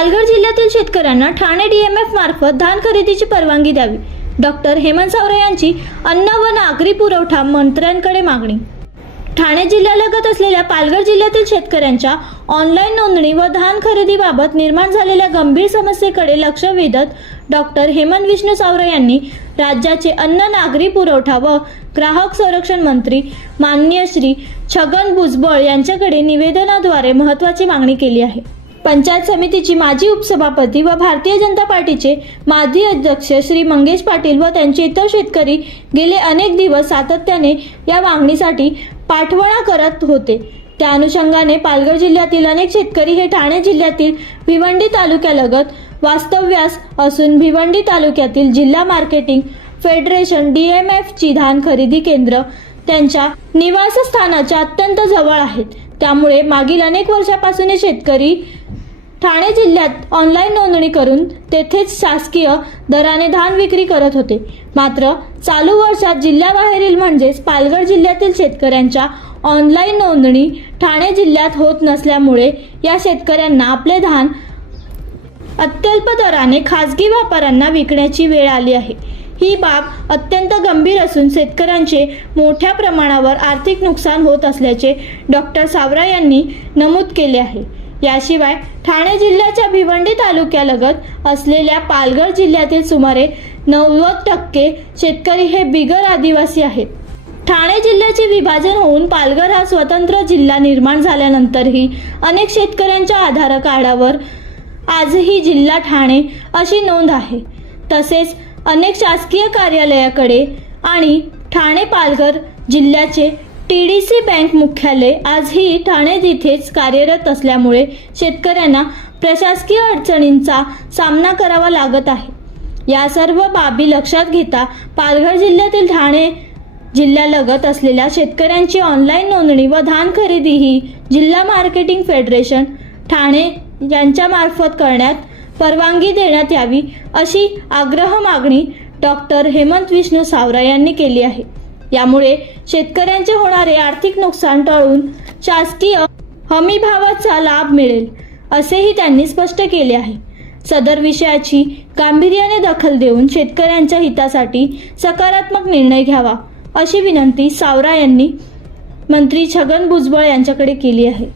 पालघर जिल्ह्यातील शेतकऱ्यांना ठाणे DMF मार्फत धान खरेदीची परवानगी द्यावी. डॉक्टर हेमंत सावरा यांची अन्न व नागरी पुरवठा मंत्र्यांकडे मागणी. ठाणे जिल्ह्यालगत असलेल्या पालघर जिल्ह्यातील शेतकऱ्यांच्या ऑनलाईन नोंदणी व धान खरेदीबाबत निर्माण झालेल्या गंभीर समस्येकडे लक्ष वेधत डॉक्टर हेमंत विष्णू सावरा यांनी राज्याचे अन्न, नागरी पुरवठा व ग्राहक संरक्षण मंत्री माननीय श्री छगन भुजबळ यांच्याकडे निवेदनाद्वारे महत्त्वाची मागणी केली आहे. पंचायत समितीची माजी उपसभापती व भारतीय जनता पार्टीचे माजी अध्यक्ष श्री मंगेश पाटील व त्यांचे इतर शेतकरी गेले अनेक दिवस सातत्याने या मागणीसाठी पाठवणा करत होते. त्या अनुषंगाने पालघर जिल्ह्यातील अनेक शेतकरी हे ठाणे जिल्ह्यातील भिवंडी तालुक्यालगत वास्तव्यास असून भिवंडी तालुक्यातील जिल्हा मार्केटिंग फेडरेशन DMF ची धान खरेदी केंद्र त्यांच्या निवासस्थानाच्या अत्यंत जवळ आहेत. त्यामुळे मागील अनेक वर्षापासून हे शेतकरी ठाणे जिल्ह्यात ऑनलाईन नोंदणी करून तेथेच शासकीय दराने धान विक्री करत होते. मात्र चालू वर्षात जिल्ह्याबाहेरील म्हणजेच पालघर जिल्ह्यातील शेतकऱ्यांच्या ऑनलाईन नोंदणी ठाणे जिल्ह्यात होत नसल्यामुळे या शेतकऱ्यांना आपले धान अत्यल्प दराने खासगी व्यापाऱ्यांना विकण्याची वेळ आली आहे. ही बाब अत्यंत गंभीर असून शेतकऱ्यांचे मोठ्या प्रमाणावर आर्थिक नुकसान होत असल्याचे डॉक्टर सावरा यांनी नमूद केले आहे. याशिवाय ठाणे जिल्ह्याच्या भिवंडी तालुक्यालगत असलेल्या पालघर जिल्ह्यातील सुमारे 90% शेतकरी हे बिगर आदिवासी आहेत. ठाणे जिल्ह्याचे विभाजन होऊन पालघर हा स्वतंत्र जिल्हा निर्माण झाल्यानंतरही अनेक शेतकऱ्यांच्या आधार कार्डावर आजही जिल्हा ठाणे अशी नोंद आहे. तसेच अनेक शासकीय कार्यालयाकडे आणि ठाणे पालघर जिल्ह्याचे TDC बँक मुख्यालय आजही ठाणे येथेच कार्यरत असल्यामुळे शेतकऱ्यांना प्रशासकीय अडचणींचा सामना करावा लागत आहे. या सर्व बाबी लक्षात घेता पालघर जिल्ह्यातील ठाणे जिल्ह्यालगत असलेल्या शेतकऱ्यांची ऑनलाईन नोंदणी व धान खरेदी ही जिल्हा मार्केटिंग फेडरेशन ठाणे यांच्या मार्फत करण्यात परवानगी देण्यात यावी अशी आग्रह मागणी डॉक्टर हेमंत विष्णू सावरा यांनी केली आहे. यामुळे शेतकऱ्यांचे होणारे आर्थिक नुकसान टळून शासकीय हमीभावाचा लाभ मिळेल असेही त्यांनी स्पष्ट केले आहे. सदर विषयाची गांभीर्याने दखल देऊन शेतकऱ्यांच्या हितासाठी सकारात्मक निर्णय घ्यावा अशी विनंती सावरा यांनी मंत्री छगन भुजबळ यांच्याकडे केली आहे.